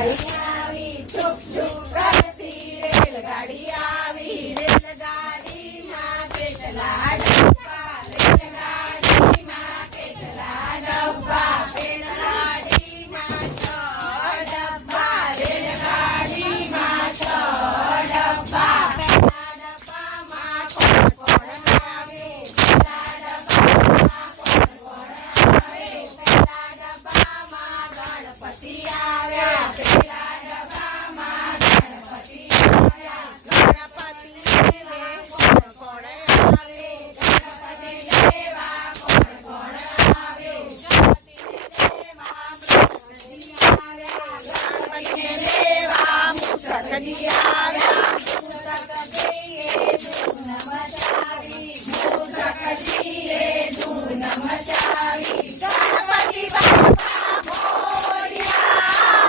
રેલગાડી આવી છુક છુક કરતી રેલગાડી આવી રેલગાડીમાં કેટલા ડબ્બા રેલગાડીમાં કેટલા ડબ્બા રેલગાડીમાં 6 ડબ્બા રેલગાડીમાં 6 ડબ્બા પેલા ડબ્બામાં કોણ કોણ આવે પેલા ડબ્બામાં કોણ કોણ આવે પેલા ડબ્બામાં ગણપતિ આવ્યા પેલા ડબ્બામાં ગણપતિ આવ્યા ગણપતિ લેવા કોણ કોણ આવે ગણપતિ લેવા કોણ કોણ આવે ગણપતિ લેવા મૂર્તિ આવ્યા ગણપતિ લેવા મૂર્તિ આવ્યા